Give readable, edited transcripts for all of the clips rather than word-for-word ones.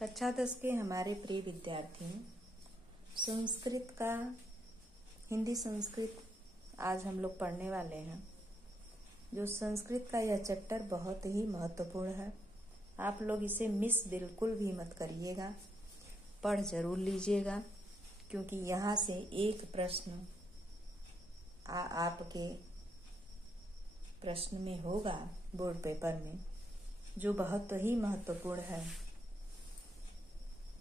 कक्षा 10 के हमारे प्रिय विद्यार्थियों, संस्कृत का हिंदी संस्कृत आज हम लोग पढ़ने वाले हैं। जो संस्कृत का यह चैप्टर बहुत ही महत्वपूर्ण है। आप लोग इसे मिस बिल्कुल भी मत करिएगा, पढ़ जरूर लीजिएगा, क्योंकि यहाँ से एक प्रश्न आपके प्रश्न में होगा बोर्ड पेपर में, जो बहुत ही महत्वपूर्ण है।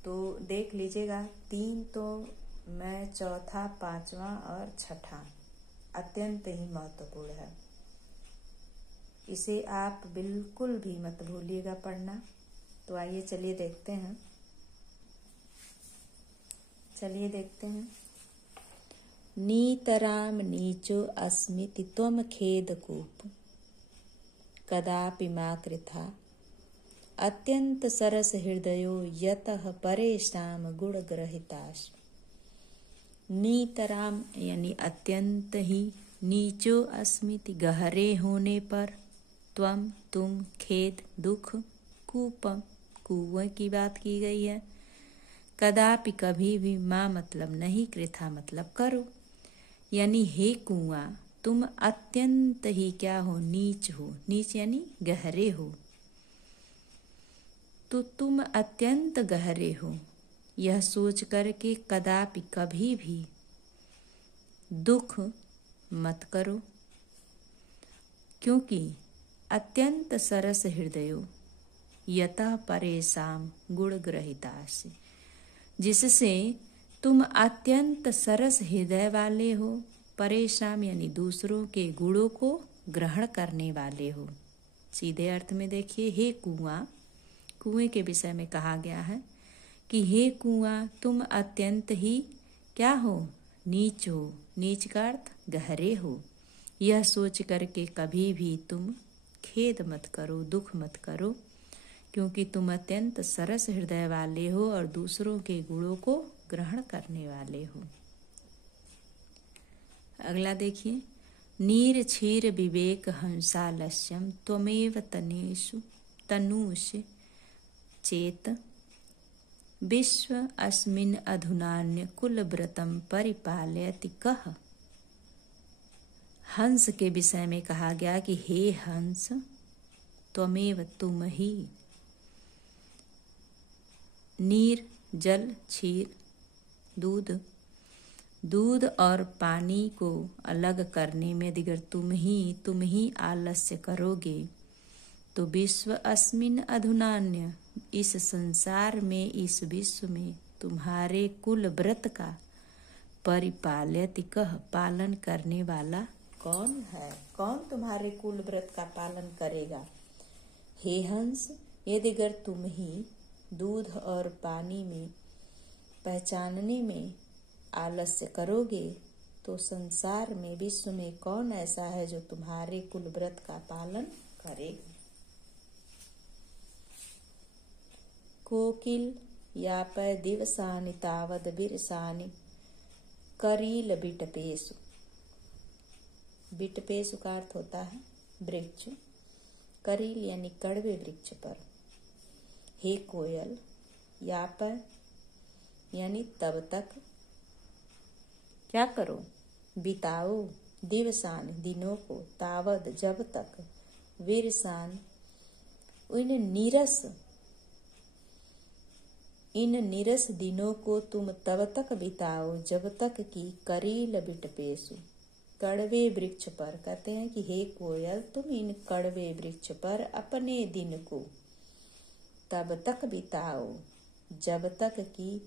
तो देख लीजिएगा, 3 तो मैं, चौथा, 5वां और 6ठा अत्यंत ही महत्वपूर्ण है। इसे आप बिल्कुल भी मत भूलिएगा पढ़ना। तो आइए चलिए देखते हैं। नीतराम नीचो अस्मिति त्वम खेदकूप कदापि मा कृथा अत्यंत सरस हृदयो यतः परेशान गुण ग्रहिताश। नीतराम यानी अत्यंत ही, नीचो अस्मिति गहरे होने पर, त्वम तुम, खेद दुख, कूपम कुएं की बात की गई है, कदापि कभी भी, माँ मतलब नहीं, कृथा मतलब करो, यानी हे कुआं तुम अत्यंत ही क्या हो, नीच हो। नीच यानी गहरे हो, तो तुम अत्यंत गहरे हो, यह सोच करके कदापि कभी भी दुख मत करो, क्योंकि अत्यंत सरस हृदयो यतः परेशान गुण ग्रहितास, जिससे तुम अत्यंत सरस हृदय वाले हो, परेशान यानी दूसरों के गुणों को ग्रहण करने वाले हो। सीधे अर्थ में देखिए, हे कुआं, कुएं के विषय में कहा गया है कि हे कुआं तुम अत्यंत ही क्या हो, नीच हो। नीच का अर्थ गहरे हो। यह सोच करके कभी भी तुम खेद मत करो, दुख मत करो, क्योंकि तुम अत्यंत सरस हृदय वाले हो और दूसरों के गुणों को ग्रहण करने वाले हो। अगला देखिए, नीर क्षीर विवेक हंसालस्यम त्वमेव तनूष चेत विश्व अस्मिन् अधुनान्य कुल व्रतम परिपालयति कः। हंस के विषय में कहा गया कि हे हंस, त्वमेव तुम ही, नीर जल, क्षीर दूध और पानी को अलग करने में अगर तुम ही आलस्य करोगे, तो विश्व अस्मिन् अधुनान्य, इस संसार में, इस विश्व में तुम्हारे कुल व्रत का परिपालयति कः, पालन करने वाला कौन है? कौन तुम्हारे कुल व्रत का पालन करेगा? हे हंस, यदि अगर तुम ही दूध और पानी में पहचानने में आलस्य करोगे, तो संसार में, विश्व में कौन ऐसा है जो तुम्हारे कुल व्रत का पालन करेगा? कोकिल यापय दिवसानि तावद बिरसानि करील बिटपेसु। बिटपेसु का अर्थ होता है वृक्ष, करील यानी कड़वे वृक्ष पर। हे कोयल, यापय यानी तब तक क्या करो, बिताओ, दिवसान दिनों को, तावद जब तक, विरसान इन नीरस दिनों को तुम तब तक बिताओ जब तक कि करील बिटपेसु, कड़वे वृक्ष पर। कहते हैं कि हे कोयल, तुम इन कड़वे वृक्ष पर अपने दिन को तब तक बिताओ जब तक कि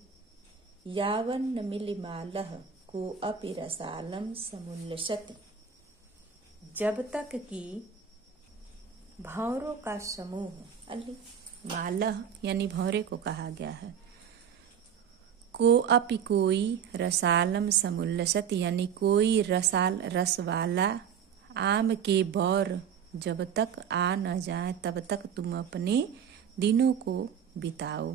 यावन्न मिलिमालह को अपि रसालम समुल्लसति, जब तक कि भंवरों का समूह, मालह यानी भंवरे को कहा गया है, को अपि कोई रसालम समुल्लसति यानी कोई रस वाला आम के बौर जब तक आ न जाए, तब तक तुम अपने दिनों को बिताओ।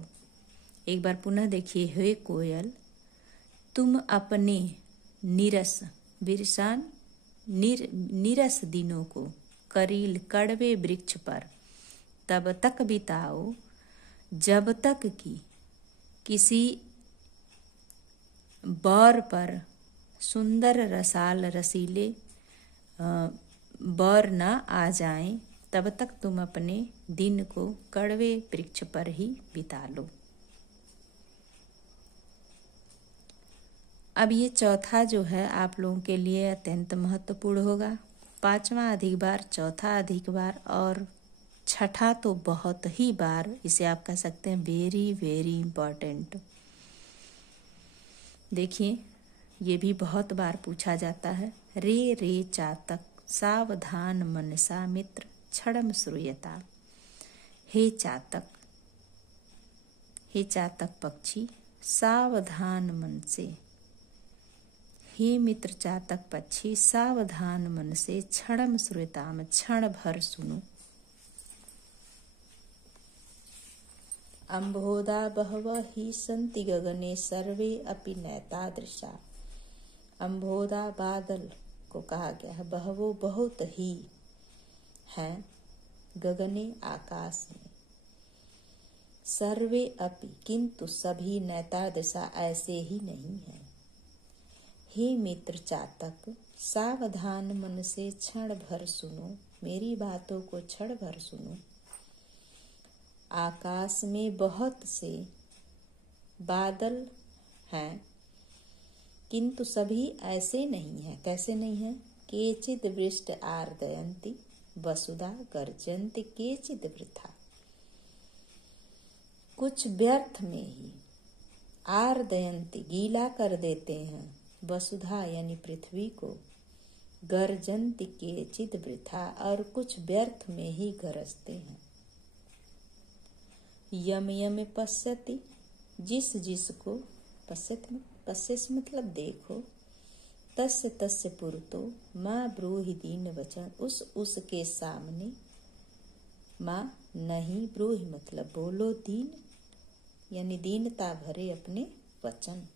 एक बार पुनः देखिए, हे कोयल, तुम अपने नीरस, विरसान नीरस दिनों को करील कड़वे वृक्ष पर तब तक बिताओ जब तक कि किसी बर पर सुंदर रसाल रसीले बर न आ जाएं, तब तक तुम अपने दिन को कड़वे वृक्ष पर ही बिता लो। अब ये चौथा जो है आप लोगों के लिए अत्यंत महत्वपूर्ण होगा। पांचवा अधिक बार, चौथा अधिक बार और छठा तो बहुत ही बार, इसे आप कह सकते हैं वेरी वेरी इम्पॉर्टेंट। देखिए, ये भी बहुत बार पूछा जाता है। रे रे चातक सावधान मनसा मित्र क्षणम श्रूयता। हे चातक, हे चातक पक्षी, सावधान मन से, हे मित्र चातक पक्षी, सावधान मन से क्षणम श्रूयताम, क्षण भर सुनो। अम्भोदा बहवः ही सन्ति गगने सर्वे अपि नैतादृशा। अम्भोदा बादल को कहा गया है, बहवो बहुत ही हैं, गगने आकाश में, सर्वे अपि किंतु सभी नैतादृशा ऐसे ही नहीं है। हे मित्र चातक, सावधान मन से क्षण भर सुनो, मेरी बातों को क्षण भर सुनो। आकाश में बहुत से बादल हैं, किंतु सभी ऐसे नहीं हैं। कैसे नहीं हैं? केचिद वृष्ट आर्दयन्ति वसुधा गर्जन्ति केचिद वृथा। कुछ व्यर्थ में ही, आर्दयन्ति गीला कर देते हैं, वसुधा यानी पृथ्वी को, गर्जन्ति केचिद वृथा और कुछ व्यर्थ में ही गरजते हैं। यम यम पश्यति, जिस जिसको, पश्यति पश्यस मतलब देखो, तस्य तस्य पुरतो माँ ब्रूहि दीन वचन, उस उसके सामने, माँ नहीं, ब्रूहि मतलब बोलो, दीन यानी दीनता भरे अपने वचन।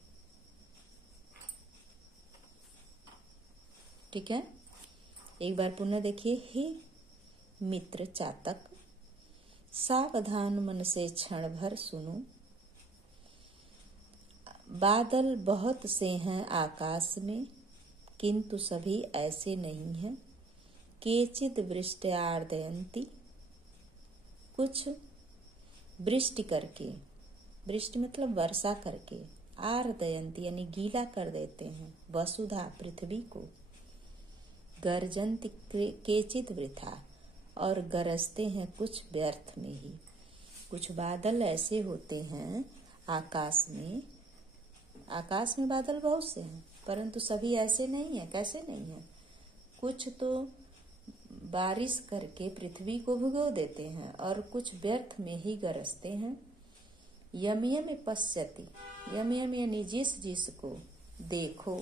ठीक है, एक बार पुनः देखिए। हे मित्र चातक, सावधान मन से क्षण भर सुनो। बादल बहुत से हैं आकाश में, किंतु सभी ऐसे नहीं हैं। केचिद वृष्टि आर्दयन्ति, कुछ वृष्टि करके, वृष्टि मतलब वर्षा करके, आर्दयन्ति यानी गीला कर देते हैं, वसुधा पृथ्वी को, गर्जन्ति केचिद वृथा और गरजते हैं कुछ व्यर्थ में ही। कुछ बादल ऐसे होते हैं आकाश में, आकाश में बादल बहुत से हैं, परंतु सभी ऐसे नहीं है। कैसे नहीं है? कुछ तो बारिश करके पृथ्वी को भिगो देते हैं और कुछ व्यर्थ में ही गरजते हैं। यम यम पश्यति, यम यम यानी जिस जिसको देखो,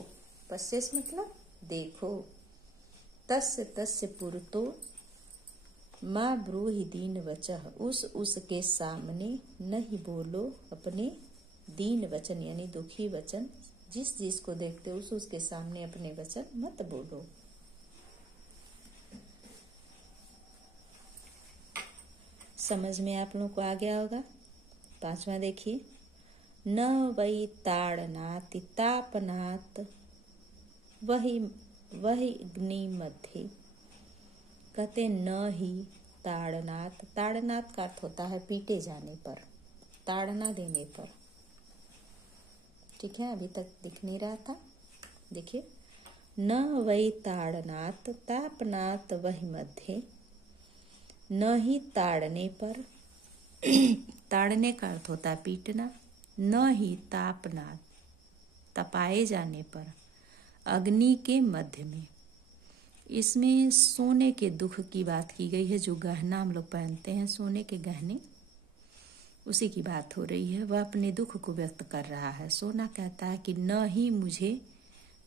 पश्यस मतलब देखो, तस्य तस्य पुरतो माँ ब्रूहि दीन वचः, उस उसके सामने नहीं बोलो अपने दीन वचन यानी दुखी वचन। जिस जिसको देखते उस उसके सामने अपने वचन मत बोलो। समझ में आप लोगों को आ गया होगा। पांचवा देखिए। न वही ताड़नात् तापनात् वही अग्नि मध्य, कहते न ही ताड़नात्, ताड़नात् का अर्थ होता है पीटे जाने पर, ताड़ना देने पर। ठीक है, अभी तक दिख नहीं रहा था, देखिए। न वही ताड़नात् तापनात् वही मध्य, न ही ताड़ने पर, ताड़ने का अर्थ होता है पीटना, न ही तापनात् तपाए जाने पर, अग्नि के मध्य में। इसमें सोने के दुख की बात की गई है, जो गहना हम लोग पहनते हैं, सोने के गहने, उसी की बात हो रही है। वह अपने दुख को व्यक्त कर रहा है। सोना कहता है कि न ही मुझे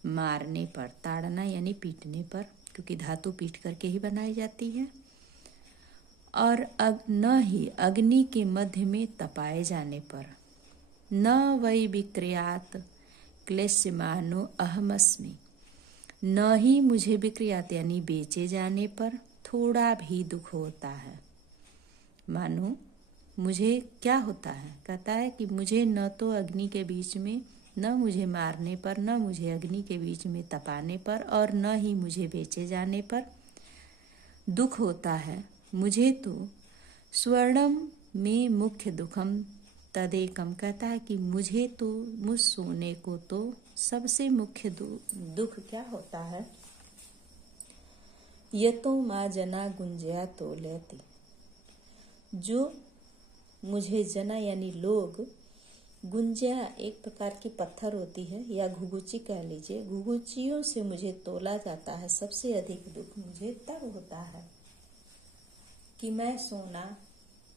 मारने पर, ताड़ना यानी पीटने पर, क्योंकि धातु पीट करके ही बनाई जाती है, और न ही अग्नि के मध्य में तपाए जाने पर, न वै विक्रियात क्लेश्यमानो अहमस्मि, न ही मुझे विक्रियात यानी बेचे जाने पर थोड़ा भी दुख होता है। मानो मुझे क्या होता है, कहता है कि मुझे न तो अग्नि के बीच में, न मुझे मारने पर, न मुझे अग्नि के बीच में तपाने पर, और न ही मुझे बेचे जाने पर दुख होता है। मुझे तो स्वर्णम में मुख्य दुखम तदेकम, कहता है कि मुझे तो, मुझ सोने को तो सबसे मुख्य दुख क्या होता है, यतो माँ जना गुंजया तो लेती, जो मुझे जना यानी लोग, गुंजिया एक प्रकार की पत्थर होती है या घुघुची कह लीजिए, घुघुचियों से मुझे तोला जाता है। सबसे अधिक दुख मुझे तब होता है कि मैं सोना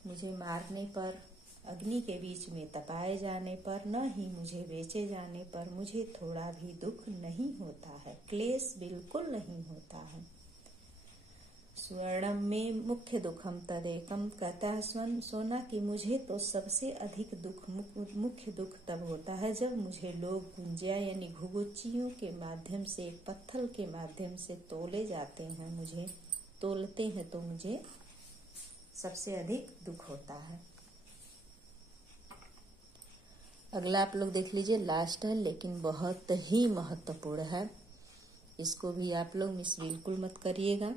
मुझे मारने पर, अग्नि के बीच में तपाए जाने पर, न ही मुझे बेचे जाने पर मुझे थोड़ा भी दुख नहीं होता है, क्लेश बिल्कुल नहीं होता है। स्वर्णम में मुख्य दुखम तदेकम, कहता है सोना कि मुझे तो सबसे अधिक दुख, मुख्य दुख तब होता है जब मुझे लोग गुंजिया यानी घुघुचियों के माध्यम से, पत्थर के माध्यम से तोले जाते हैं, मुझे तोलते हैं, तो मुझे सबसे अधिक दुख होता है। अगला आप लोग देख लीजिए, लास्ट है लेकिन बहुत ही महत्वपूर्ण है, इसको भी आप लोग मिस बिल्कुल मत करिएगा।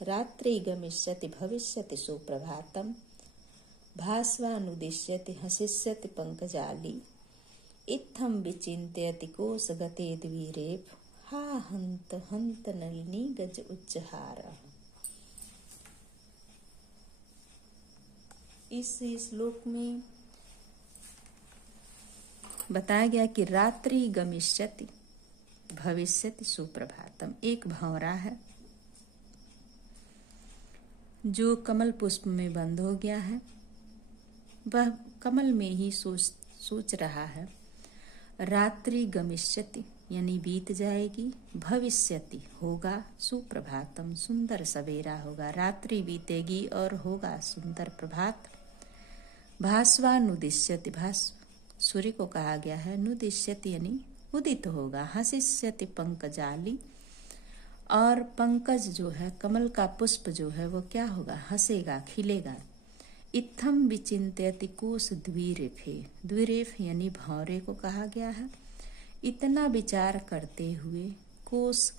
रात्रि गमिष्यति भविष्यति सुप्रभातम, भास्वानुदिश्यति हसिष्यति पंकजाली, इत्थम विचिन्त्यति कोशगते द्विरेफ, हा हंत हंत नलिनी गज उच्चहार। इस श्लोक में बताया गया कि रात्रि गमिष्यति भविष्यति सुप्रभातम, एक भंवरा है जो कमल पुष्प में बंद हो गया है, वह कमल में ही सोच रहा है। रात्रि गमिष्यति यानी बीत जाएगी, भविष्यति होगा, सुप्रभातम सुंदर सवेरा होगा, रात्रि बीतेगी और होगा सुंदर प्रभात। भास्वानुदिश्यति, सूर्य को कहा गया है, नुदिश्यति यानी उदित होगा, हसिष्यति पंकजाली, और पंकज जो है, कमल का पुष्प जो है वो क्या होगा, हंसेगा, खिलेगा। इत्थम विचिन्त्यति कोश द्विरेफे, द्विरेफ यानी भंवरे को कहा गया है। इतना विचार करते हुए, कोश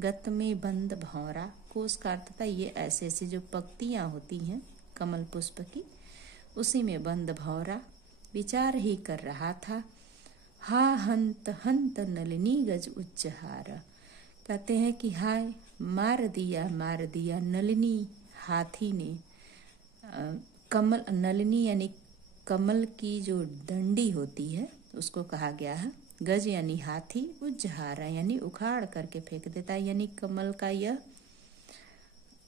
गत में बंद भंवरा, कोश का अर्थ था ये ऐसे ऐसे जो पंक्तियां होती हैं कमल पुष्प की, उसी में बंद भंवरा विचार ही कर रहा था। हा हंत हंत नलिनी गज उच्चहार, कहते हैं कि हाय मार दिया नलिनी, हाथी ने, कमल, नलिनी यानी कमल की जो डंडी होती है उसको कहा गया है, गज यानी हाथी, उज्जहारा यानी उखाड़ करके फेंक देता है, यानी कमल का यह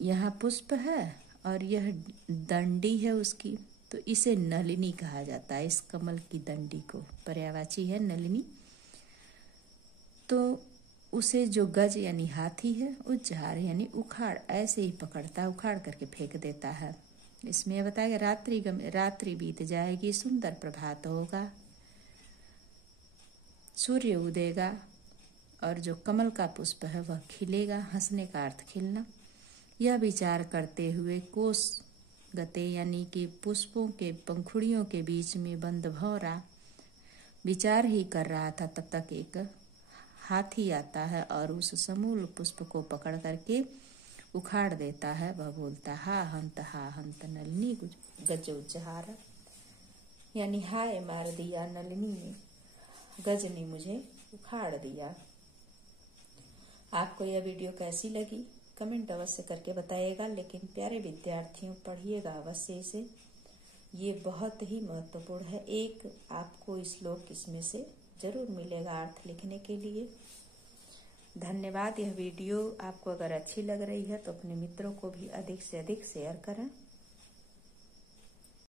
यहाँ पुष्प है और यह डंडी है उसकी, तो इसे नलिनी कहा जाता है। इस कमल की डंडी को पर्यायवाची है नलिनी। तो उसे जो गज यानी हाथी है, उज्जहार यानी उखाड़, ऐसे ही पकड़ता है, उखाड़ करके फेंक देता है। इसमें बताया गया रात्रि बीत जाएगी, सुंदर प्रभात होगा, सूर्य उदेगा और जो कमल का पुष्प है वह खिलेगा, हंसने का अर्थ खिलना। यह विचार करते हुए कोश गते यानी कि पुष्पों के पंखुड़ियों के बीच में बंद भंवरा विचार ही कर रहा था, तब तक एक हाथी आता है और उस समूल पुष्प को पकड़ करके उखाड़ देता है। वह बोलता हा हंत नलिनी गज उच्चहार, यानी हाय मार दिया नलिनी ने, गज ने मुझे उखाड़ दिया। आपको यह वीडियो कैसी लगी कमेंट अवश्य करके बताइएगा, लेकिन प्यारे विद्यार्थियों पढ़िएगा अवश्य इसे, ये बहुत ही महत्वपूर्ण है। एक आपको श्लोक इसमें से जरूर मिलेगा अर्थ लिखने के लिए। धन्यवाद। यह वीडियो आपको अगर अच्छी लग रही है तो अपने मित्रों को भी अधिक से अधिक शेयर करें।